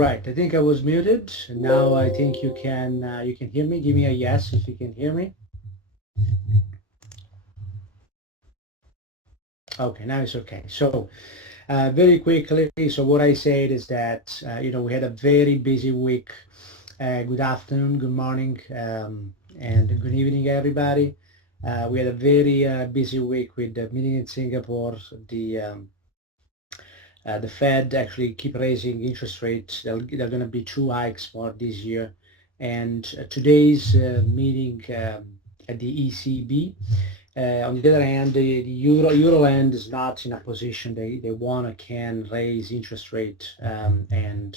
right, I think I was muted. Now I think you can hear me. Give me a yes if you can hear me. Okay, now it's okay. So very quickly, so what I said is that we had a very busy week. Good afternoon, good morning, and good evening, everybody. We had a very busy week with the meeting in Singapore. The Fed actually keep raising interest rates. They're going to be 2 hikes more this year. And today's meeting at the ECB. On the other hand, the Euroland is not in a position they want to can raise interest rate, and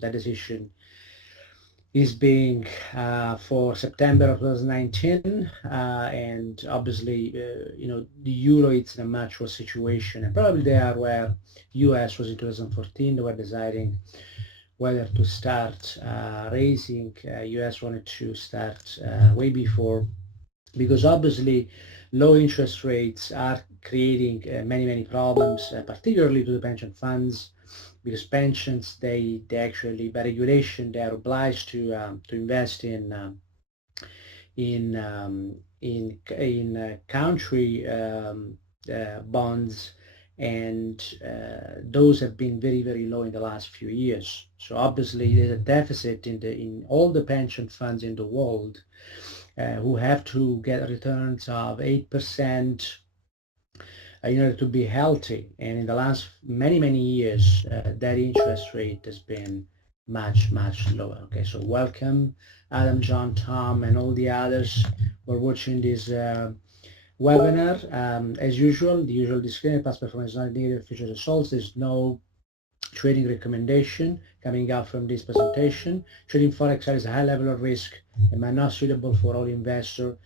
that decision is being for September of 2019, and obviously, the euro is in a much worse situation, and probably they are where US was in 2014. They were deciding whether to start raising. US wanted to start way before, because obviously low interest rates are creating many problems, particularly to the pension funds, because pensions they actually by regulation they are obliged to invest in country bonds, and those have been very low in the last few years. So obviously there's a deficit in all the pension funds in the world, who have to get returns of 8% in order to be healthy. And in the last many years, that interest rate has been much lower. Okay, so welcome Adam, John, Tom, and all the others who are watching this webinar. As usual, the usual disclaimer: past performance is not indicative of future results. There's no trading recommendation coming out from this presentation. Trading Forex has a high level of risk and might not suitable for all investors.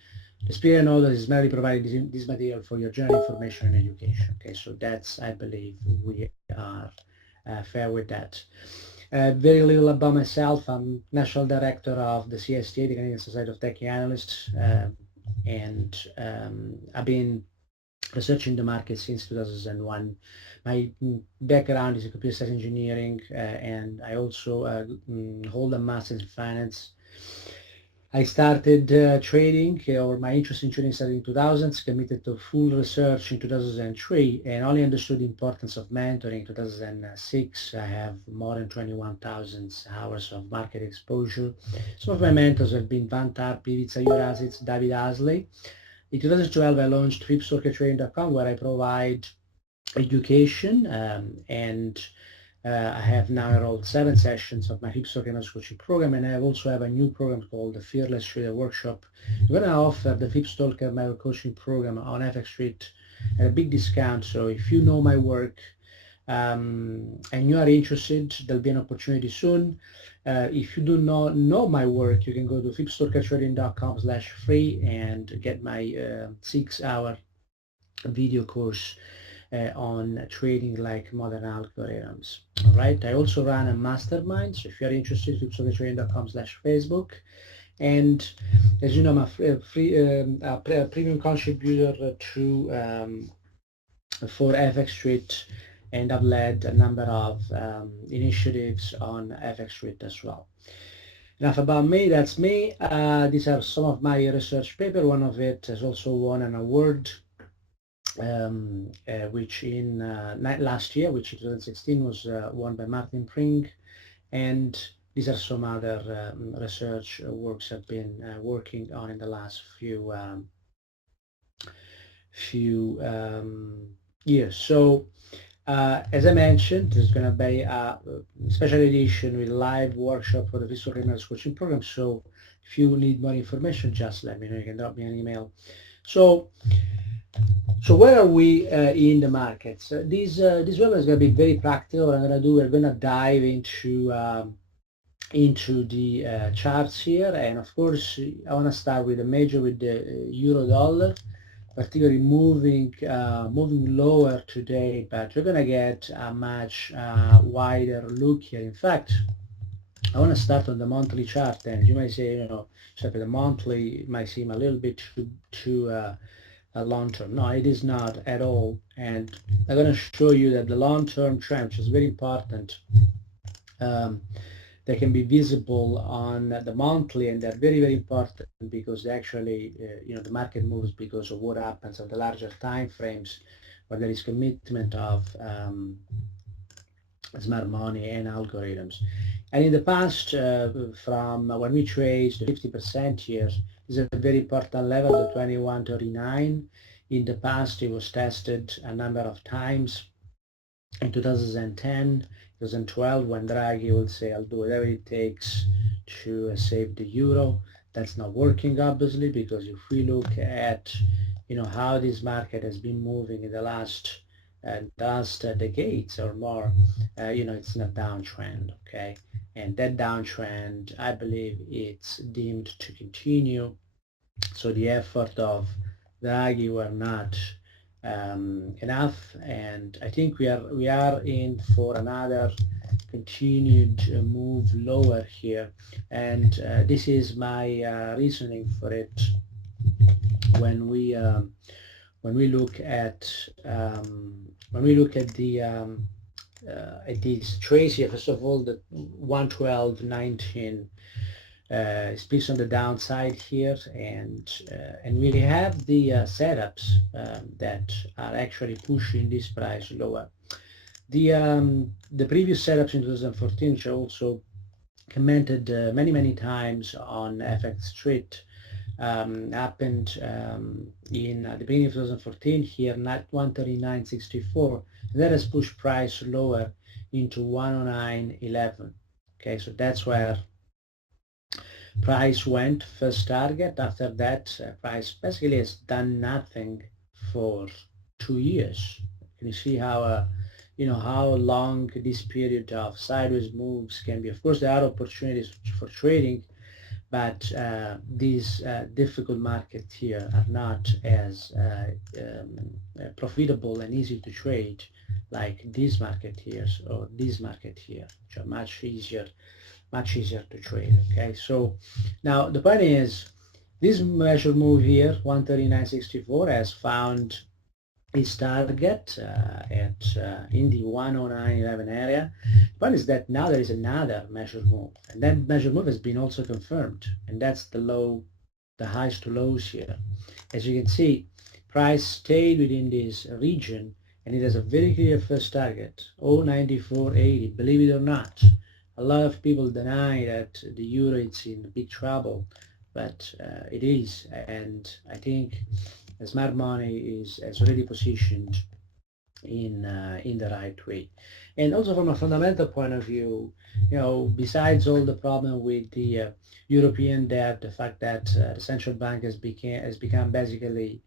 The speaker and others is merely providing this material for your general information and education. Okay, so that's, I believe, we are fair with that. Very little about myself. I'm National Director of the CSTA, the Canadian Society of Techie Analysts, and I've been researching the market since 2001. My background is in computer science engineering, and I also hold a master's in finance. I started trading, or my interest in trading started in 2000s, committed to full research in 2003, and only understood the importance of mentoring in 2006. I have more than 21,000 hours of market exposure. Some of my mentors have been Van Tarp, Ivica Jurasic, David Asley. In 2012, I launched FlipStokerTrading.com, where I provide education, and I have now enrolled 7 sessions of my FlipStoker coaching program, and I also have a new program called the Fearless Trader Workshop. I'm going to offer the FlipStoker coaching program on FX Street at a big discount. So if you know my work and you are interested, there'll be an opportunity soon. If you do not know my work, you can go to FlipStokerTrading.com/free and get my 6-hour video course on trading like modern algorithms. All right. I also run a mastermind, so if you're interested, FlipStokerTrading.com/Facebook. And as you know, I'm a premium contributor to for FX Street, and I've led a number of initiatives on FX Street as well. Enough about me, that's me. These are some of my research papers. One of it has also won an award, which in last year, which in 2016 was won by Martin Pring. And these are some other research works I've been working on in the last few years. So as I mentioned, there's going to be a special edition with live workshop for the FlipStoker coaching program. So if you need more information, just let me know. You can drop me an email. So where are we in the markets? This webinar is going to be very practical. What I'm going to do, we're going to dive into the charts here, and of course I want to start with the euro dollar, particularly moving lower today, but we're going to get a much wider look here. In fact, I want to start on the monthly chart, and you might say, the monthly might seem a little bit too long-term. No, it is not at all. And I'm going to show you that the long-term trend, which is very important, Um, they can be visible on the monthly, and they're very, very important because they actually, the market moves because of what happens on the larger time frames where there is commitment of smart money and algorithms. And in the past, from when we traced the 50% here, is a very important level, the 2139. In the past, it was tested a number of times. In 2010, 2012, when Draghi would say, I'll do whatever it takes to save the euro. That's not working, obviously, because if we look at, how this market has been moving in the last decades or more, it's in a downtrend, okay? And that downtrend, I believe, it's deemed to continue. So the effort of Draghi were not enough, and I think we are in for another continued move lower here, and this is my reasoning for it. When we look at the at this trace here, first of all, the 112.19 speaks on the downside here, and we have the setups that are actually pushing this price lower. The previous setups in 2014, which I also commented many times on FX Street, happened in the beginning of 2014 here, not 139.64. That has pushed price lower into 109.11. Okay, so that's where price went first target. After that, price basically has done nothing for 2 years. Can you see how how long this period of sideways moves can be? Of course, there are opportunities for trading, but these difficult markets here are not as profitable and easy to trade like this market here or this market here, which are much easier to trade. Okay, so now the point is, this measure move here, 139.64, has found its target in the 109.11 area. The point is that now there is another measure move, and that measure move has been also confirmed, and that's the highs to lows here. As you can see, price stayed within this region, and it has a very clear first target, 094.80. Believe it or not, a lot of people deny that the euro is in big trouble, but it is, and I think smart money is already positioned in the right way. And also from a fundamental point of view, besides all the problem with the European debt, the fact that the central bank has become basically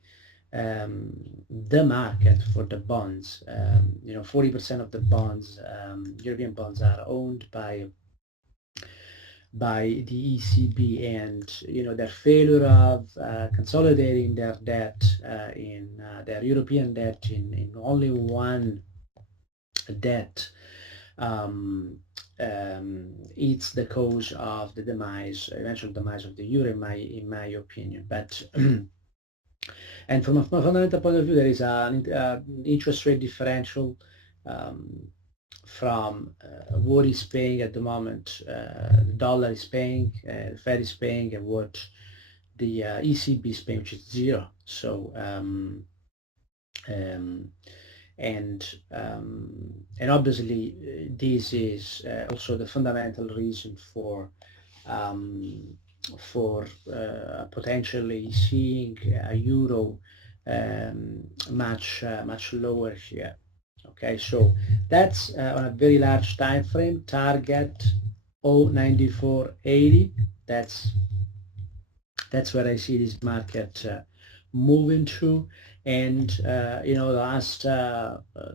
the market for the bonds. 40% of the bonds, European bonds, are owned by the ECB, and their failure of consolidating their debt in their European debt in only one debt, it's the cause of the eventual demise of the euro, in my opinion. But and from a fundamental point of view, there is an interest rate differential from what is paying at the moment, the dollar is paying, the Fed is paying, and what the ECB is paying, which is zero. So and obviously this is also the fundamental reason for potentially seeing a euro much lower here. Okay, so that's on a very large time frame. Target 094.80. That's where I see this market moving to. And the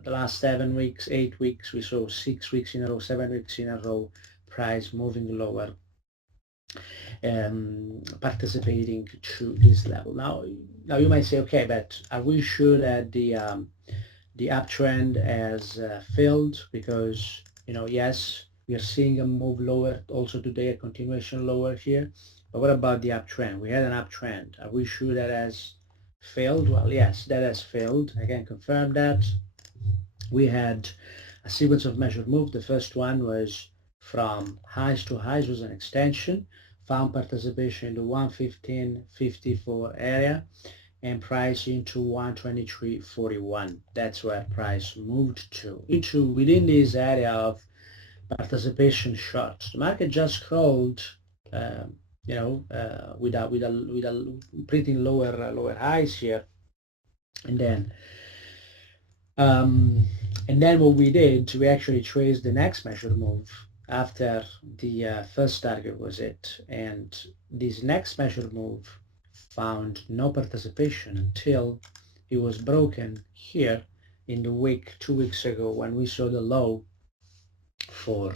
last 7 weeks, 8 weeks, we saw 6 weeks in a row, 7 weeks in a row, price moving lower, participating to this level. Now you might say, okay, but are we sure that the uptrend has failed? Because yes, we are seeing a move lower also today, a continuation lower here. But what about the uptrend? We had an uptrend. Are we sure that has failed? Well, yes, that has failed. I can confirm that. We had a sequence of measured moves. The first one was from highs to highs was an extension, found participation in the 115.54 area, and price into 123.41. That's where price moved to. Into within this area of participation short, the market just scrolled, with a pretty lower highs here, and then um, what we did, we actually traced the next measured move after the first target was hit, and this next measured move found no participation until it was broken here in the week 2 weeks ago when we saw the low for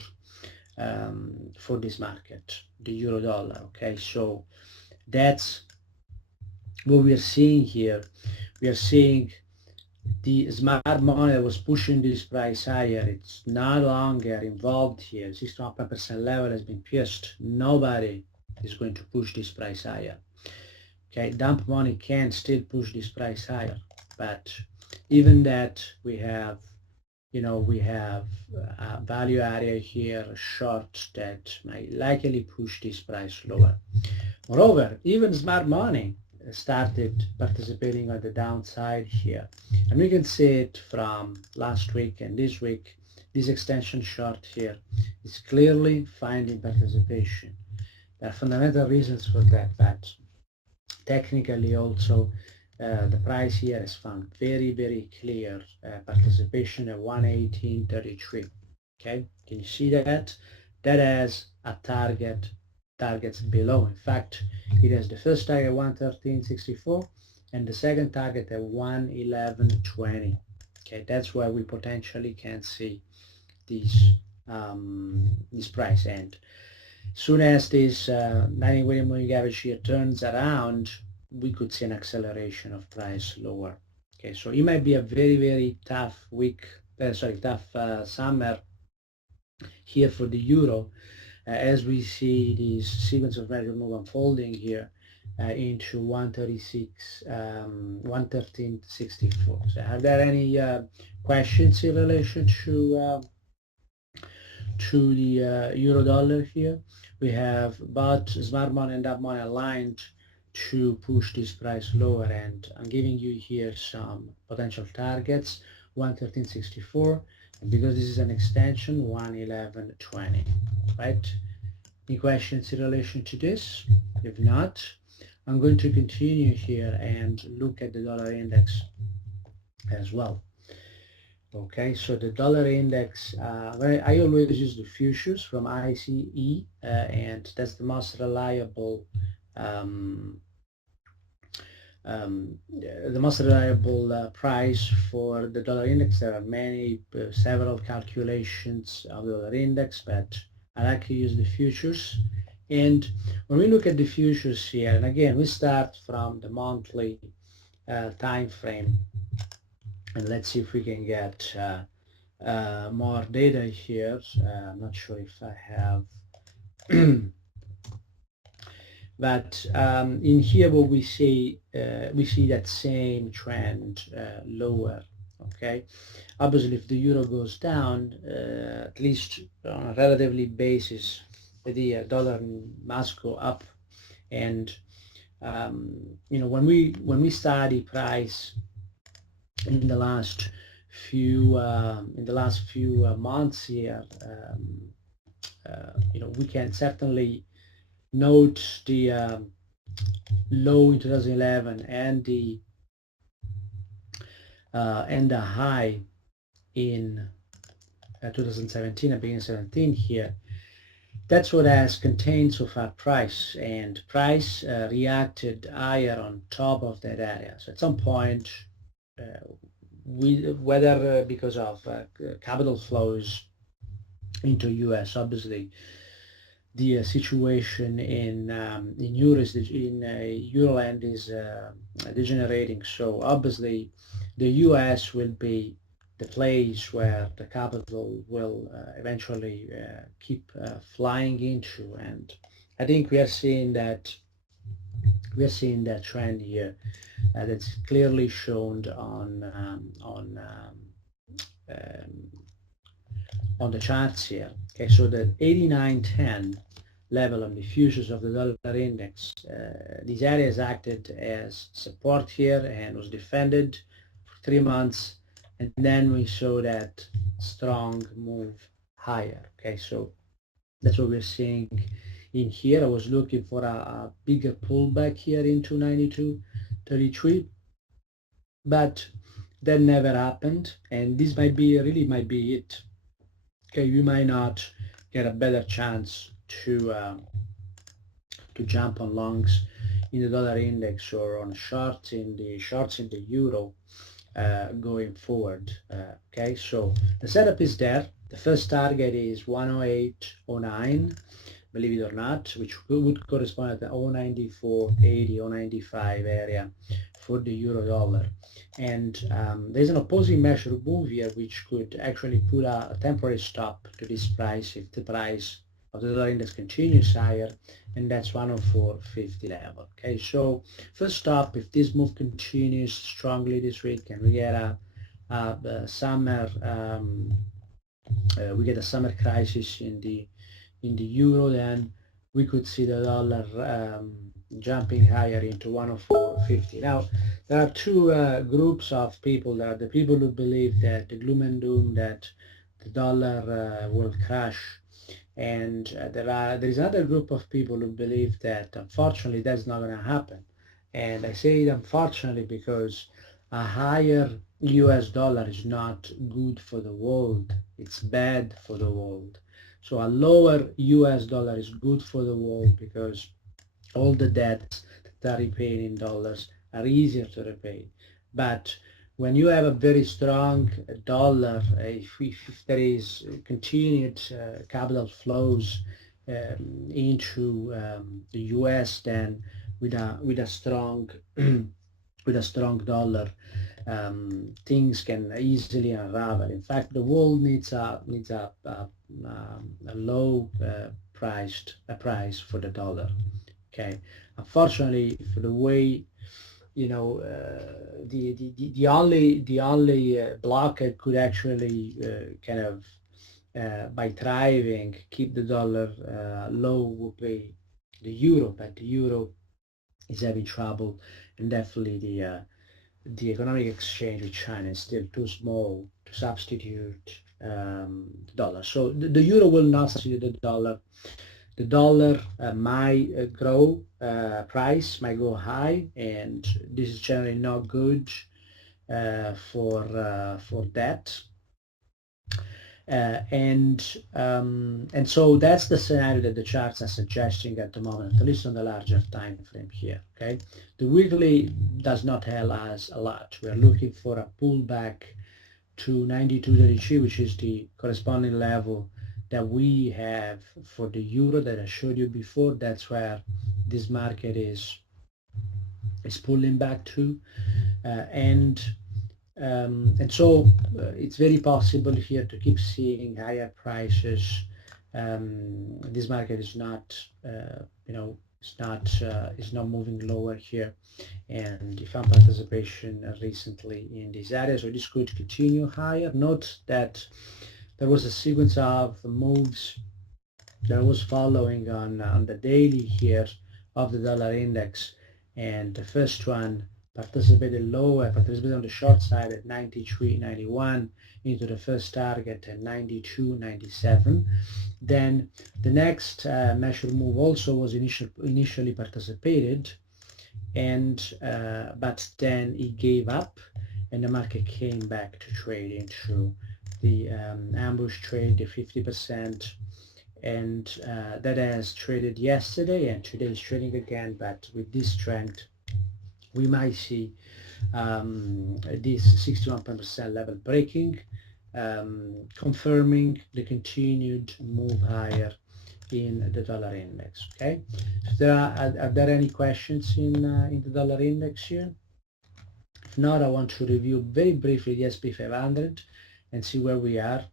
this market, the euro dollar. Okay, so that's what we are seeing here. We are seeing the smart money that was pushing this price higher. It's no longer involved here. 6.5% level has been pierced. Nobody is going to push this price higher. Okay, dump money can still push this price higher, but even that we have a value area here, short, that may likely push this price lower. Moreover, even smart money started participating on the downside here, and we can see it from last week and this week. This extension short here is clearly finding participation. There are fundamental reasons for that, but technically also the price here has found very clear participation at 118.33. Okay, can you see that? That has a targets below. In fact, it has the first target at 113.64 and the second target at 111.20. Okay, that's where we potentially can see this price end. Soon as this 90-day moving average here turns around, we could see an acceleration of price lower. Okay, so it might be a very tough week, tough summer here for the euro, as we see this sequence of measure move unfolding here into 136, 113.64. So are there any questions in relation to the euro dollar here? We have both smart money and dump money aligned to push this price lower, and I'm giving you here some potential targets: 113.64, and because this is an extension, 111.20. Right? Any questions in relation to this? If not, I'm going to continue here and look at the dollar index as well. Okay, so the dollar index, I always use the futures from ICE, and that's the most reliable price for the dollar index. There are several calculations of the dollar index, but I like to use the futures. And when we look at the futures here, and again, we start from the monthly time frame, and let's see if we can get more data here. I'm not sure if I have but in here what we see that same trend lower. Okay, obviously if the euro goes down, at least on a relatively basis, the dollar must go up. And when we study price in the last few months here, we can certainly note the low in 2011 and the high in 2017 and beginning 17 here. That's what has contained so far price, and price reacted higher on top of that area. So at some point, whether because of capital flows into US, obviously the situation in Euroland is degenerating. So obviously the US will be the place where the capital will eventually keep flying into, and I think we are seeing that trend here that's clearly shown on the charts here. Okay, so the 89.10 level on the futures of the dollar index, these areas acted as support here and was defended for 3 months, and then we saw that strong move higher. Okay, so that's what we're seeing in here. I was looking for a bigger pullback here into 92.33, but that never happened, and this might be it. Okay, you might not get a better chance to jump on longs in the dollar index or on shorts in the euro going forward. Okay, so the setup is there. The first target is 108.09, believe it or not, which would correspond at the 094.80, 095 area for the euro dollar. And there's an opposing measure move here which could actually put a temporary stop to this price if the price of the dollar index continues higher, and that's 104.50 level. Okay, so first stop, if this move continues strongly this week and we get a summer crisis in the euro, then we could see the dollar jumping higher into 104.50. Now, there are two groups of people. There are the people who believe that the gloom and doom that the dollar will crash, and there is another group of people who believe that unfortunately that's not going to happen. And I say it unfortunately because a higher US dollar is not good for the world. It's bad for the world. So a lower US dollar is good for the world because all the debts that are repaid in dollars are easier to repay. But when you have a very strong dollar, if there is continued capital flows into the US, then with a strong with a strong dollar, things can easily unravel. In fact, the world needs a low price for the dollar. Okay, unfortunately, for the way the only blockade could actually kind of by thriving keep the dollar low would be the euro, but the euro is having trouble, and definitely the economic exchange with China is still too small to substitute the dollar. So the euro will not substitute the dollar. The dollar might grow, price might go high, and this is generally not good for debt. And so that's the scenario that the charts are suggesting at the moment, at least on the larger time frame here. Okay, the weekly does not tell us a lot. We are looking for a pullback to 92.33, which is the corresponding level that we have for the euro that I showed you before. That's where this market is pulling back to, and so it's very possible here to keep seeing higher prices. This market is not, is not moving lower here, and the fund participation recently in this area, so this could continue higher. Note that there was a sequence of moves that was following on the daily here of the dollar index, and the first one participated on the short side at 93.91 into the first target at 92.97. Then the next measure move also was initially participated, and but then it gave up, and the market came back to trade into the ambush trade, the 50%, and that has traded yesterday, and today is trading again, but with this trend we might see this 61% level breaking, confirming the continued move higher in the dollar index. Okay, so are there any questions in the dollar index here? If not, I want to review very briefly the SP 500 and see where we are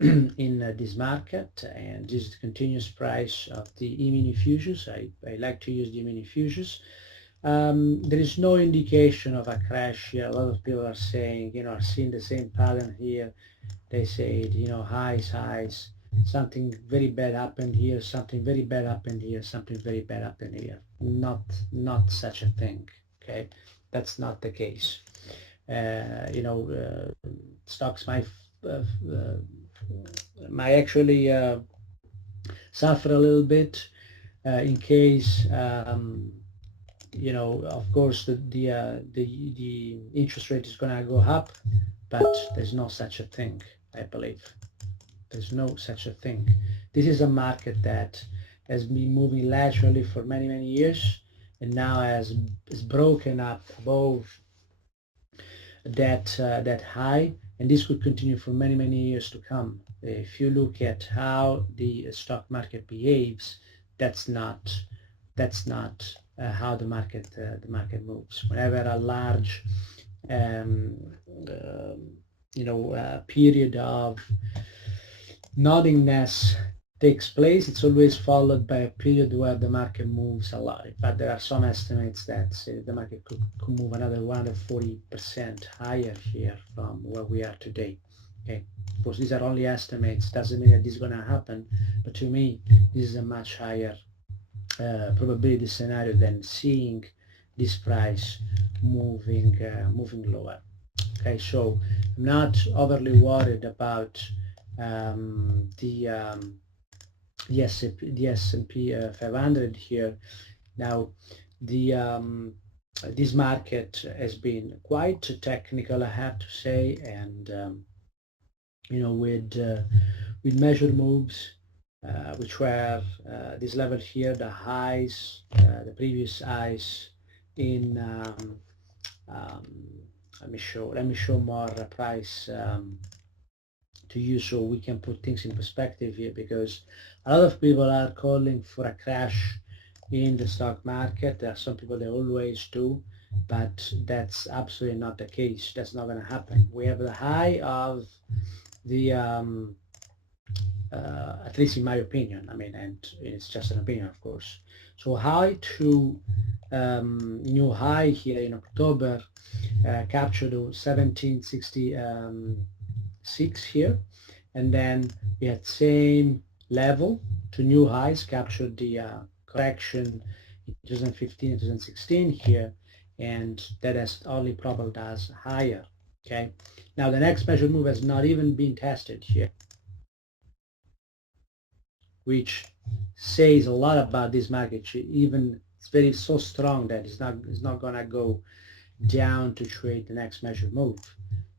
in this market, and this is the continuous price of the E-mini futures. I like to use the E-mini futures. there is no indication of a crash here. A lot of people are saying, are seeing the same pattern here. They say, highs, something very bad happened here, something very bad happened here, something very bad happened here. Not such a thing. Okay, that's not the case. Stocks uh, might actually suffer a little bit in case of course the interest rate is going to go up, but there's no such a thing. I believe there's no such a thing. This is a market that has been moving laterally for many years, and now has broken up above that high, and this could continue for many years to come. If you look at how the stock market behaves, that's not how the market moves. Whenever a large um, period of nothingness takes place, it's always followed by a period where the market moves a lot. In fact, there are some estimates that say the market could move another 140% higher here from where we are today. Okay, of course, these are only estimates. Doesn't mean that this is going to happen, but to me, this is a much higher probability scenario than seeing this price moving lower. Okay, so I'm not overly worried about the S&P 500 here. Now, this market has been quite technical, I have to say, and with measured moves, which were this level here, the highs, the previous highs in. Um, let me show more price to you so we can put things in perspective here, because a lot of people are calling for a crash in the stock market. There are some people that always do, but that's absolutely not the case. That's not going to happen. We have the high of the at least in my opinion, and it's just an opinion, of course. So high to new high here in October, captured 1766 here, and then we had same level to new highs, captured the correction in 2015 and 2016 here, and that has only probably as higher. Okay, now the next measured move has not even been tested here, which says a lot about this market. Even it's very so strong that it's not gonna go down to trade the next measured move.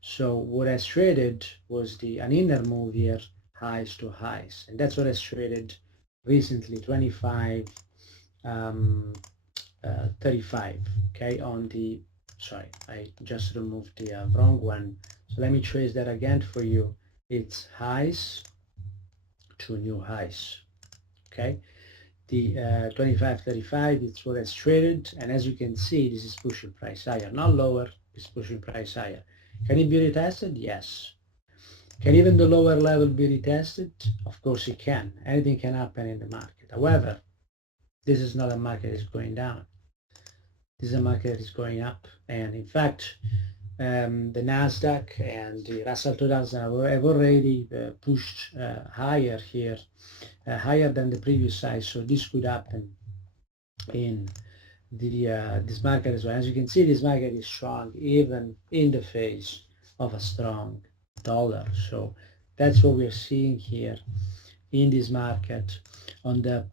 So what has traded was an inner move here, highs to highs, and that's what has traded recently, 25 35. Okay, on the sorry, I just removed the wrong one, so let me trace that again for you. It's highs to new highs. Okay, the 25.35 is what has traded, and as you can see, this is pushing price higher, not lower. It's pushing price higher. Can it be retested? Yes. Can even the lower level be retested? Of course it can. Anything can happen in the market. However, this is not a market that is going down. This is a market that is going up, and in fact, the Nasdaq and the Russell 2000 have already pushed higher here, higher than the previous size. So this could happen in this market as well. As you can see, this market is strong even in the face of a strong dollar. So that's what we're seeing here in this market. On the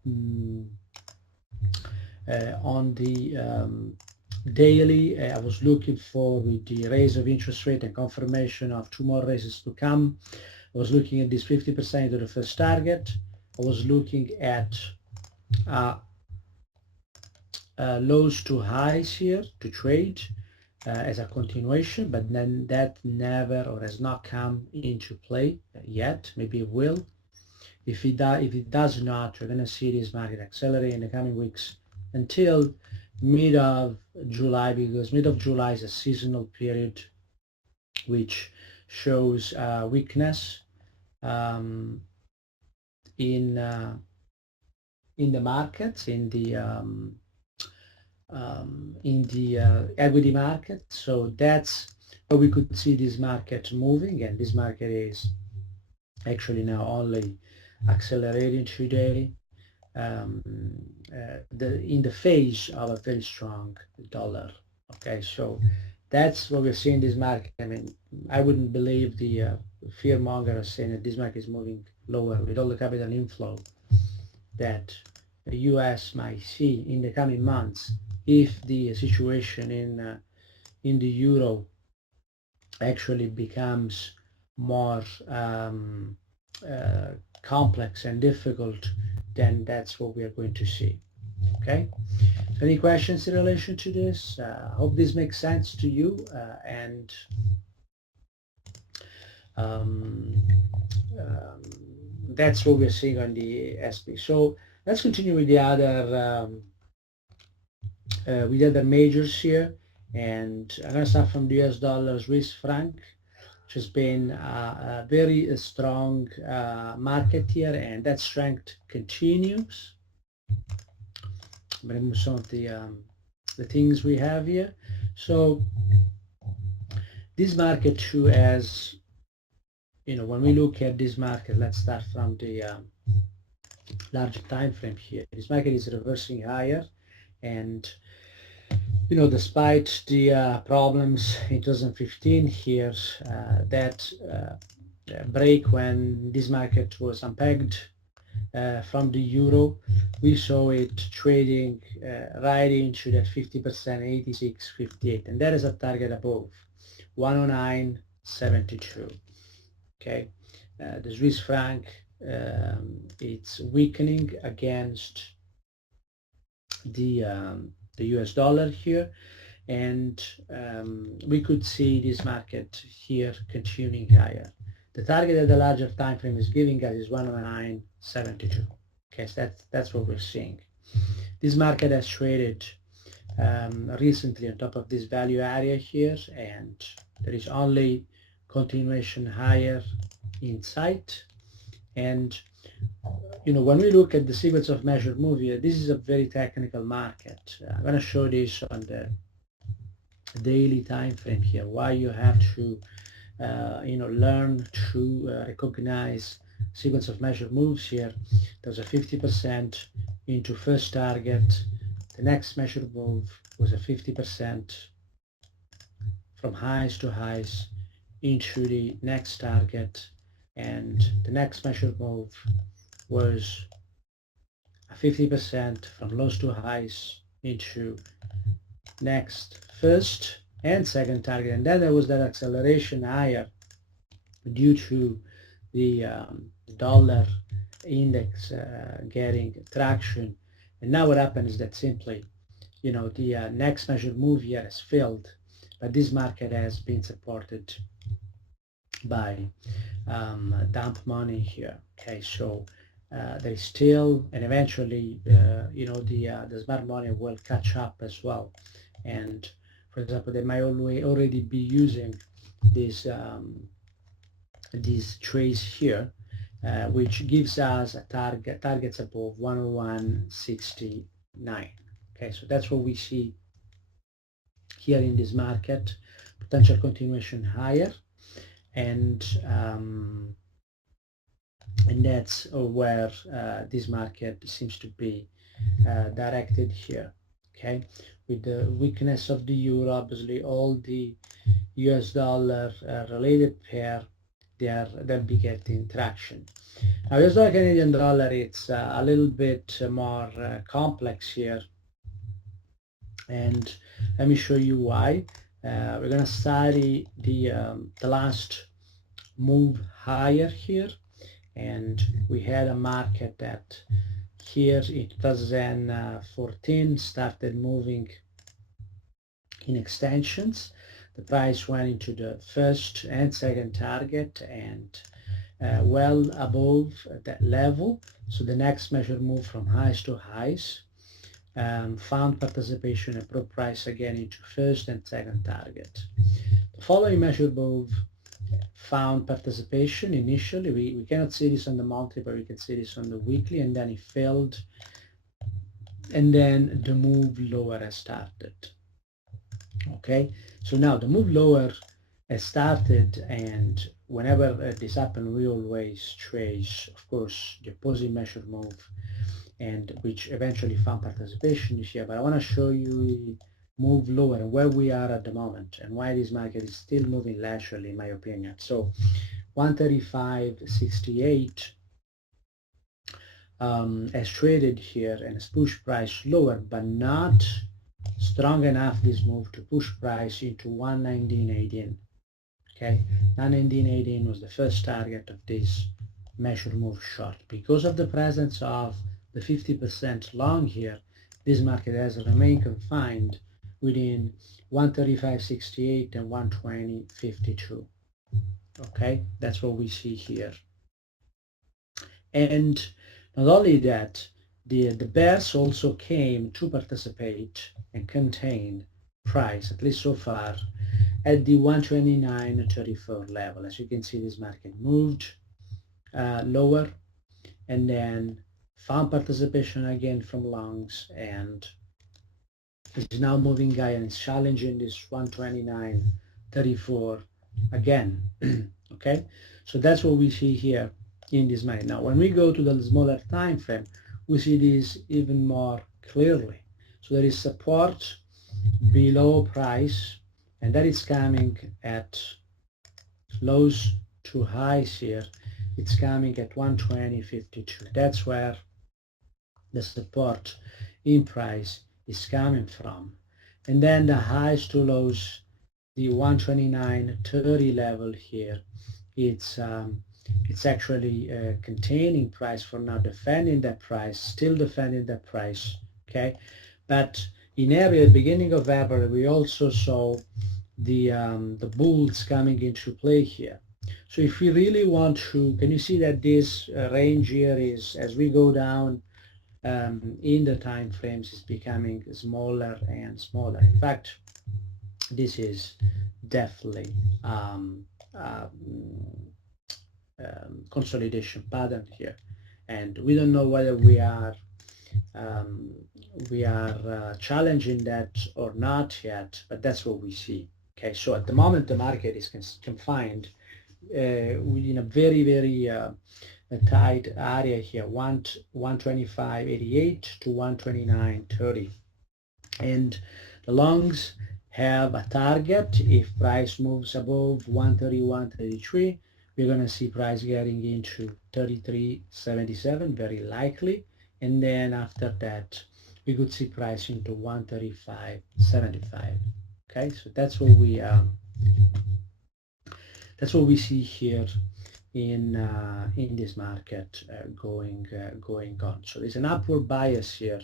daily, I was looking for, with the raise of interest rate and confirmation of 2 more raises to come, I was looking at this 50% of the first target. I was looking at lows to highs here to trade as a continuation, but then that never or has not come into play yet. Maybe it will. If it does not, we're going to see this market accelerate in the coming weeks until mid of July, because mid of July is a seasonal period which shows weakness in the markets, in the in the equity market. So that's where we could see this market moving, and this market is actually now only accelerating today in the face of a very strong dollar. Okay, so that's what we're seeing in this market. I mean, I wouldn't believe the fear monger saying that this market is moving lower with all the capital inflow that the U.S. might see in the coming months if the situation in the euro actually becomes more complex and difficult, then that's what we are going to see. Okay. Any questions in relation to this? I hope this makes sense to you, and um, um, that's what we're seeing on the SP. So let's continue with the other majors here, and I'm going to start from the US dollar, Swiss franc, which has been a very strong market here, and that strength continues. Remove some of the things we have here. So this market too, as you know, when we look at this market, let's start from the larger time frame here. This market is reversing higher, and you know, despite the problems in 2015 here, that break when this market was unpegged from the euro, we saw it trading right into that 50%, 86.58, and that is a target above 109.72. Okay, the Swiss franc, it's weakening against the US dollar here, and we could see this market here continuing higher. The target that the larger time frame is giving us is 109.72. Okay, so that's what we're seeing. This market has traded recently on top of this value area here, and there is only continuation higher in sight. And you know, when we look at the sequence of measured move here, this is a very technical market. I'm going to show this on the daily time frame here, why you have to you know, learn to recognize sequence of measured moves here. There's a 50% into first target. The next measured move was a 50% from highs to highs into the next target, and the next measured move was a 50% from lows to highs into next first and second target, and then there was that acceleration higher due to the dollar index getting traction. And now what happens is that simply, you know, the next measured move here has failed, but this market has been supported by dump money here. Okay, so there is still, and eventually, you know, the smart money will catch up as well. And for example, they might already be using these trades here, which gives us a targets above 101.69. Okay, so that's what we see here in this market, potential continuation higher, and that's where this market seems to be directed here. Okay, with the weakness of the euro, obviously all the US dollar related pair, they'll be getting traction. Now, US dollar Canadian dollar, it's a little bit more complex here, and let me show you why. We're going to study the last move higher here, and we had a market that here in 2014 started moving in extensions. The price went into the first and second target, and well above that level. So the next measured move from highs to highs found participation and broke price again into first and second target. The following measured move found participation initially. We cannot see this on the monthly, but we can see this on the weekly, and then it failed and then the move lower has started. Okay, so now the move lower has started, and whenever this happens, we always trace, of course, the opposite measure move, and which eventually found participation here. But I want to show you move lower and where we are at the moment and why this market is still moving laterally, in my opinion. So 135.68 has traded here and has pushed price lower, but not strong enough this move to push price into 119.18. Okay, 119.18 was the first target of this measure move short. Because of the presence of the 50% long here, this market has remained confined within 135.68 and 120.52. Okay, that's what we see here. And not only that, the bears also came to participate and contain price, at least so far, at the 129.34 level. As you can see, this market moved lower and then found participation again from longs, and is now moving higher and is challenging this 129.34 again. Okay, so that's what we see here in this market. Now, when we go to the smaller time frame, we see this even more clearly. So there is support below price, and that is coming at lows to highs here. It's coming at 120.52. That's where the support in price is coming from. And then the highs to lows, the 129.30 level here, it's actually containing price for now, defending that price, still defending that price. Okay, but in area beginning of April, we also saw the bulls coming into play here. So if we really want to, can you see that this range here is, as we go down in the time frames, is becoming smaller and smaller. In fact, this is definitely consolidation pattern here, and we don't know whether we are challenging that or not yet, but that's what we see. Okay, so at the moment the market is confined in a very tight area here, 125.88 to 129.30, and the longs have a target. If price moves above 131.33, we're going to see price getting into 33.77, very likely, and then after that we could see price into 135.75. Okay, so that's what we see here in this market going on. So there's an upward bias here,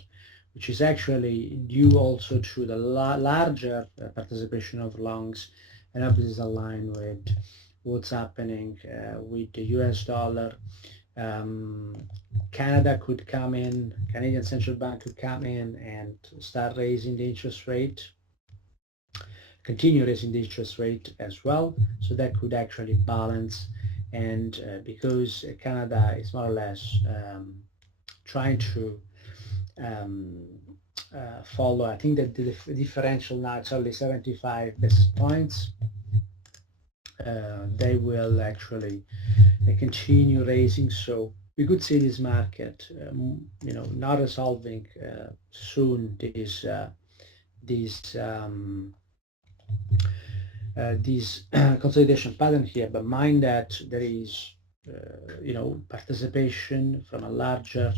which is actually due also to the larger participation of longs, and obviously is aligned with what's happening with the US dollar. Canada could come in, Canadian Central Bank could come in and start raising the interest rate, continue raising the interest rate as well. So that could actually balance, and because Canada is more or less trying to follow, I think that the differential now is only 75 basis points. They will actually continue raising, so we could see this market, not resolving soon this consolidation pattern here. But mind that there is, participation from a larger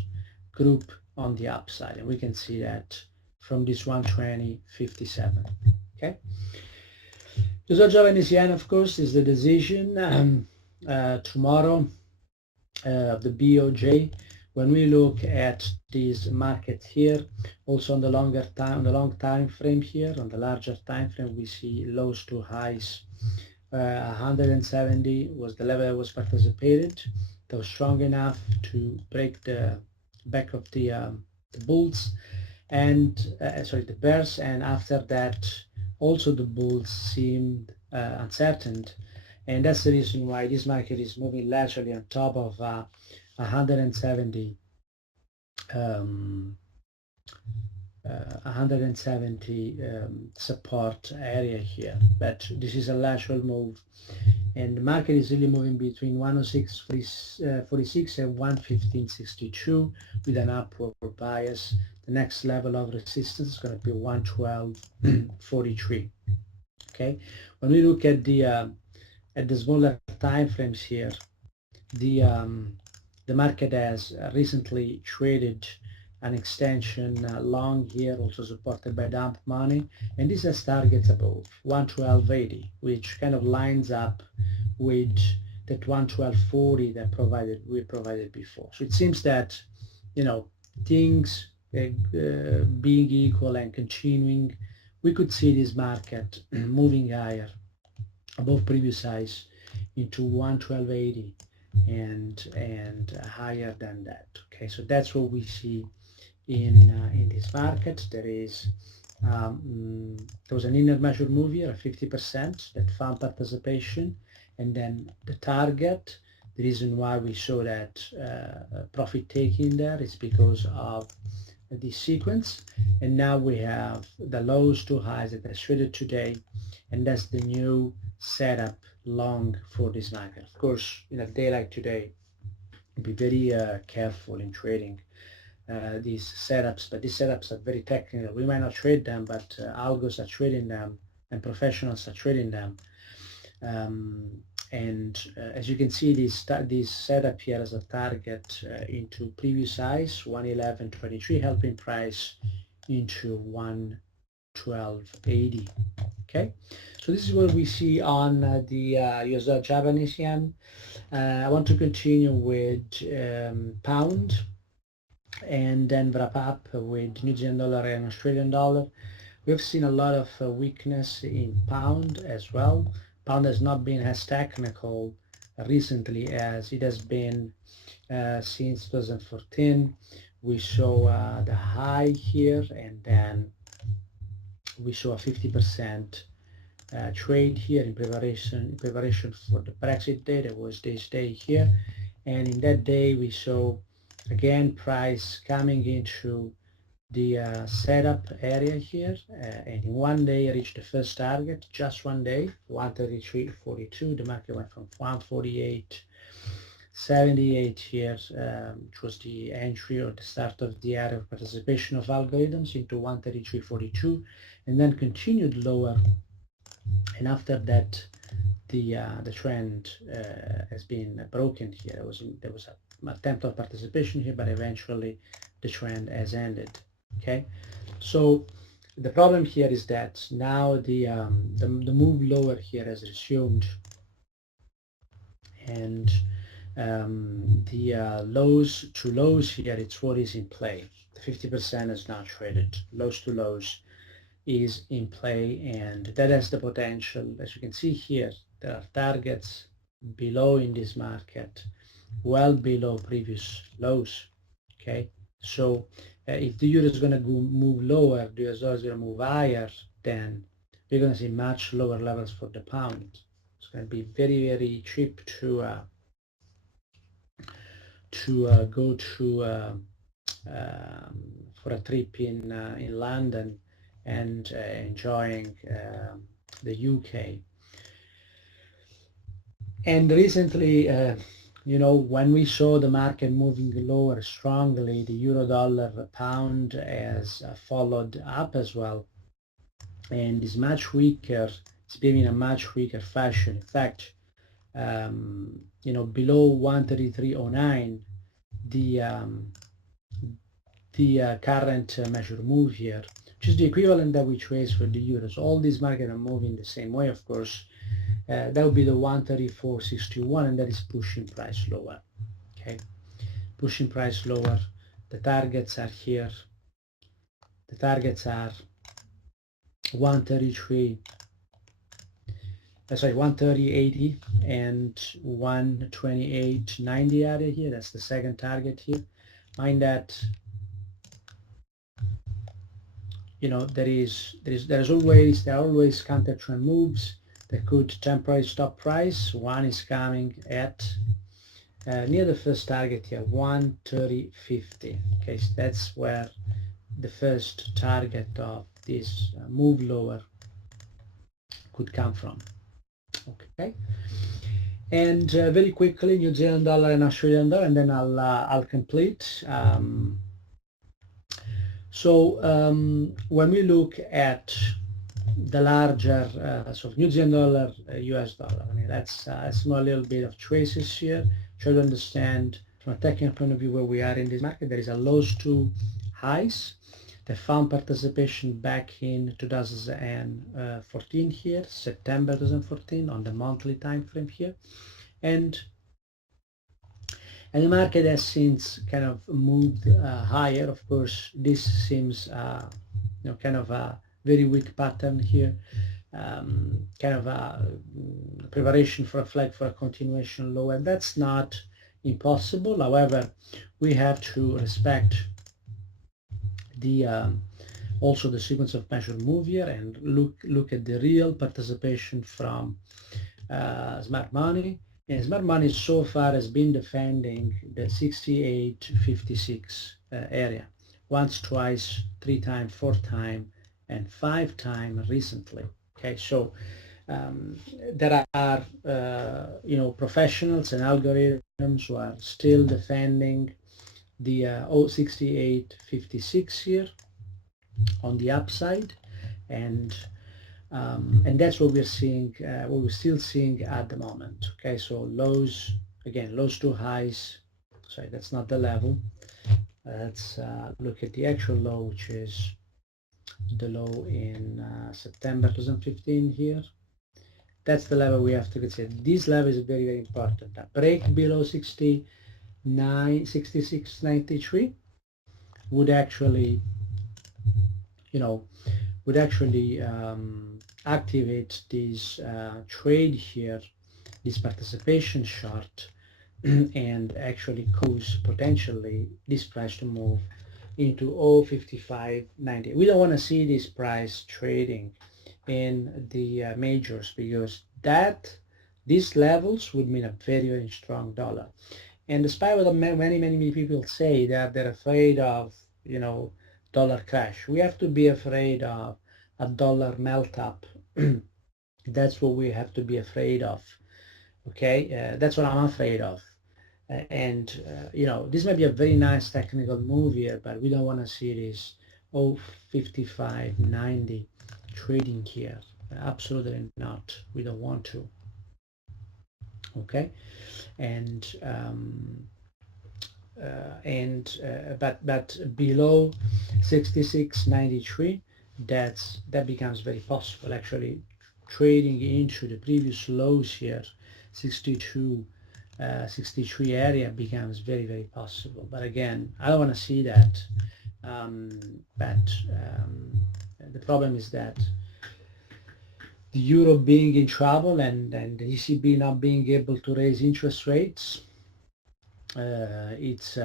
group on the upside, and we can see that from this 120.57. Okay. Result Japanese yen, of course, is the decision tomorrow of the BOJ. When we look at this market here, also on the long time frame here, on the larger time frame, we see lows to highs. 170 was the level that was participated. That was strong enough to break the back of the bulls, and the bears, and after that also the bulls seemed uncertain, and that's the reason why this market is moving laterally on top of 170 170 support area here, but this is a lateral move, and the market is really moving between 106.46 and 115.62 with an upward bias. The next level of resistance is going to be 112.43. Okay, when we look at the smaller time frames here, the market has recently traded an extension long here, also supported by dump money, and this has targets above 112.80, which kind of lines up with that 112.40 that we provided before. So it seems that, you know, things being equal and continuing, we could see this market moving higher above previous highs into 112.80 and higher than that. Okay, so that's what we see in this market. There was an inner measure move here at 50% that found participation, and then the target. The reason why we saw that profit taking there is because of this sequence, and now we have the lows to highs that are traded today, and that's the new setup long for this market. Of course, in a day like today, be very careful in trading these setups, but these setups are very technical. We might not trade them, but algos are trading them and professionals are trading them. As you can see, this setup here as a target into previous highs 111.23, helping price into 112.80. Okay, so this is what we see on the US dollar Japanese yen. I want to continue with pound and then wrap up with New Zealand dollar and Australian dollar. We've seen a lot of weakness in pound as well. Pound has not been as technical recently as it has been since 2014. We saw the high here, and then we saw a 50% trade here in preparation for the Brexit day. There was this day here, and in that day we saw again price coming into the setup area here, and in one day reached the first target, just one day, 133.42. The market went from 148.78 here, which was the entry or the start of the area of participation of algorithms, into 133.42, and then continued lower. And after that, the trend has been broken here. There was an attempt of participation here, but eventually the trend has ended. Okay, so the problem here is that now the move lower here has resumed, and the lows to lows here, it's what is in play. The 50% is now traded. Lows to lows is in play, and that has the potential. As you can see here, there are targets below in this market, well below previous lows. Okay, so if the euro is going to move lower, the US dollar is going to move higher, then we're going to see much lower levels for the pound. It's going to be very, very cheap to go to for a trip in London and enjoying the UK. And recently, when we saw the market moving lower strongly, the euro dollar pound has followed up as well, and is much weaker. It's behaving in a much weaker fashion. In fact, below 133.09, the current measure move here, which is the equivalent that we trace for the euros. All these markets are moving the same way, of course. That would be the 134.61, and that is pushing price lower. Okay, pushing price lower. The targets are here. The targets are 130.80 and 128.90 area here. That's the second target here. Mind that there are always counter trend moves that could temporarily stop price. One is coming at near the first target here, 130.50. Okay, so that's where the first target of this move lower could come from. Okay, and very quickly, New Zealand dollar and Australian dollar, and then I'll complete. When we look at the larger so New Zealand dollar, US dollar, I mean that's a small little bit of choices here. Try to understand from a technical point of view where we are in this market. There is a lows to highs. They found participation back in 2014 here, September 2014 on the monthly time frame here, and the market has since kind of moved higher. Of course, this seems kind of a very weak pattern here, kind of a preparation for a flag for a continuation low, and that's not impossible. However, we have to respect the also the sequence of measured move here and look at the real participation from smart money. And smart money so far has been defending the 68.56 area once, twice, 3 times, 4 times, and 5 times recently. Okay, so there are professionals and algorithms who are still defending the 68.56 here on the upside, and that's what we're seeing, what we're still seeing at the moment. Okay, so lows, again, lows to highs. Sorry, that's not the level. Let's look at the actual low, which is the low in September 2015 here. That's the level we have to consider. This level is very, very important. A break below 66.93 would actually, activate this trade here, this participation short, and actually cause potentially this price to move into 0.5590. We don't want to see this price trading in the majors, because these levels would mean a very, very strong dollar. And despite what many people say that they're afraid of, dollar crash, we have to be afraid of a dollar melt up. That's what we have to be afraid of. Okay, that's what I'm afraid of. This might be a very nice technical move here, but we don't want to see this 0.5590 trading here. Absolutely not. We don't want to. Okay, but below 66.93, that becomes very possible. Actually, trading into the previous lows here, 63 area, becomes very, very possible. But again, I don't want to see that. The problem is that the euro being in trouble and the ECB not being able to raise interest rates, it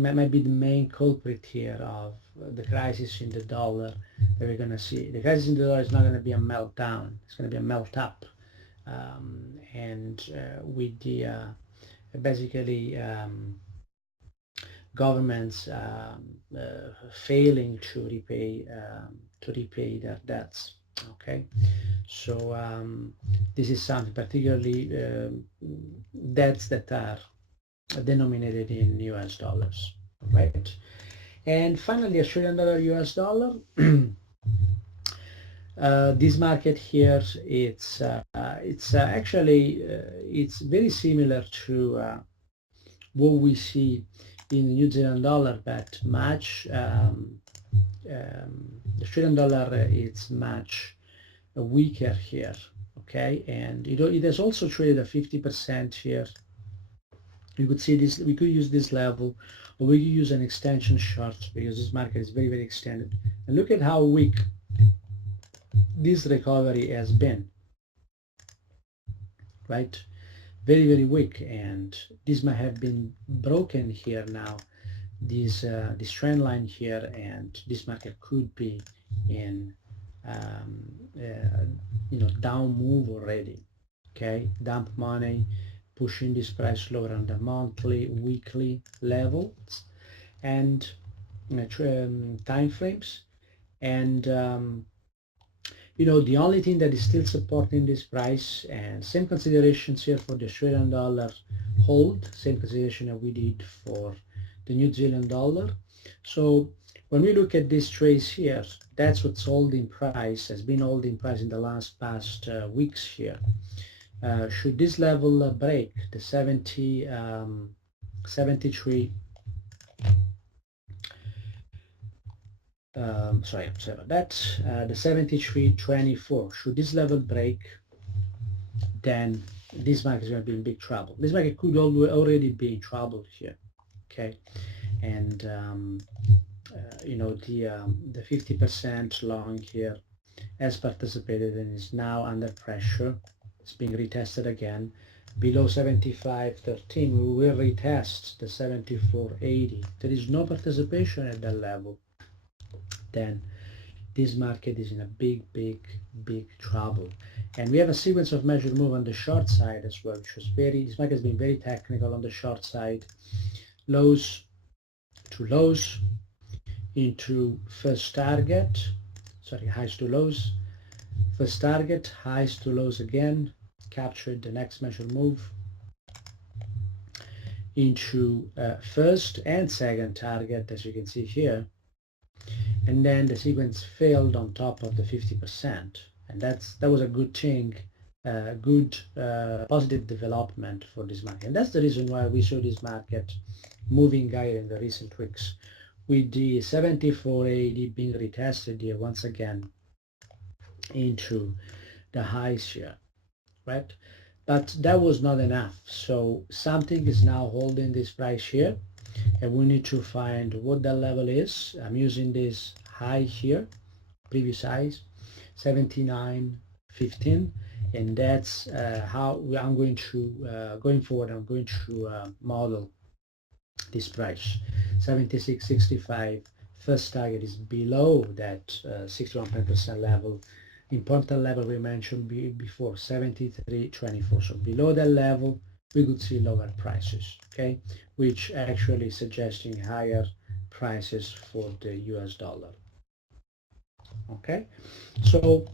might be the main culprit here of the crisis in the dollar that we're going to see. The crisis in the dollar is not going to be a meltdown; it's going to be a melt up, with the basically governments failing to repay their debts. Okay, so this is something particularly debts that are denominated in US dollars, right? And finally, Australian dollar, US dollar. This market here, it's actually it's very similar to what we see in the New Zealand dollar, but much the Australian dollar it's much weaker here. Okay, and it has also traded a 50% here. You could see this. We could use this level, or we could use an extension short, because this market is very, very extended. And look at how weak this recovery has been, right? Very, very weak, and this might have been broken here now, this trend line here, and this market could be in down move already. Okay, dump money, pushing this price lower on the monthly, weekly levels, and time frames, and the only thing that is still supporting this price, and same considerations here for the Australian dollar hold, same consideration that we did for the New Zealand dollar. So when we look at this trace here, that's what's holding price, has been holding price in the past weeks here. Should this level break the 73, sorry about that, the 73.24, should this level break, then this market is going to be in big trouble. This market could already be in trouble here, okay? And the 50% long here has participated and is now under pressure. It's being retested again below 75.13. We will retest the 74.80. There is no participation at that level, then this market is in a big trouble. And we have a sequence of measured move on the short side as well, which was this market has been very technical on the short side. Lows to lows into first target, highs to lows, first target, highs to lows again, captured the next measured move into first and second target, as you can see here, and then the sequence failed on top of the 50%, and that was a good thing, good positive development for this market, and that's the reason why we saw this market moving higher in the recent weeks, with the 74.80 being retested here once again into the highs here, right? But that was not enough, so something is now holding this price here, and we need to find what that level is. I'm using this high here, previous highs, 79.15, and that's how I'm going to, going forward, I'm going to model this price. 76.65, first target is below that 61% level. Important level we mentioned before, 73.24. So below that level, we could see lower prices, okay, which actually suggesting higher prices for the US dollar. Okay, so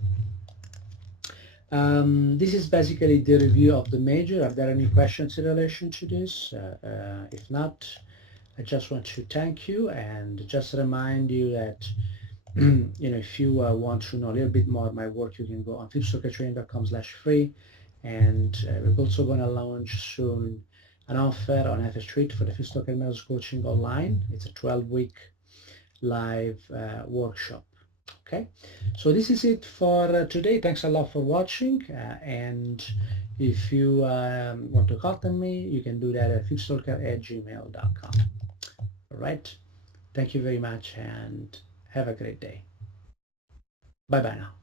this is basically the review of the major. Are there any questions in relation to this? If not, I just want to thank you and just remind you that if you want to know a little bit more of my work, you can go on flipsoccertraining.com/free, and we're also going to launch soon an offer on FS Street for the Flipsoccer Methods Coaching Online. It's a 12-week live workshop. Okay, so this is it for today. Thanks a lot for watching, and if you want to contact me, you can do that at flipsoccer@gmail.com. All right, thank you very much and have a great day. Bye bye now.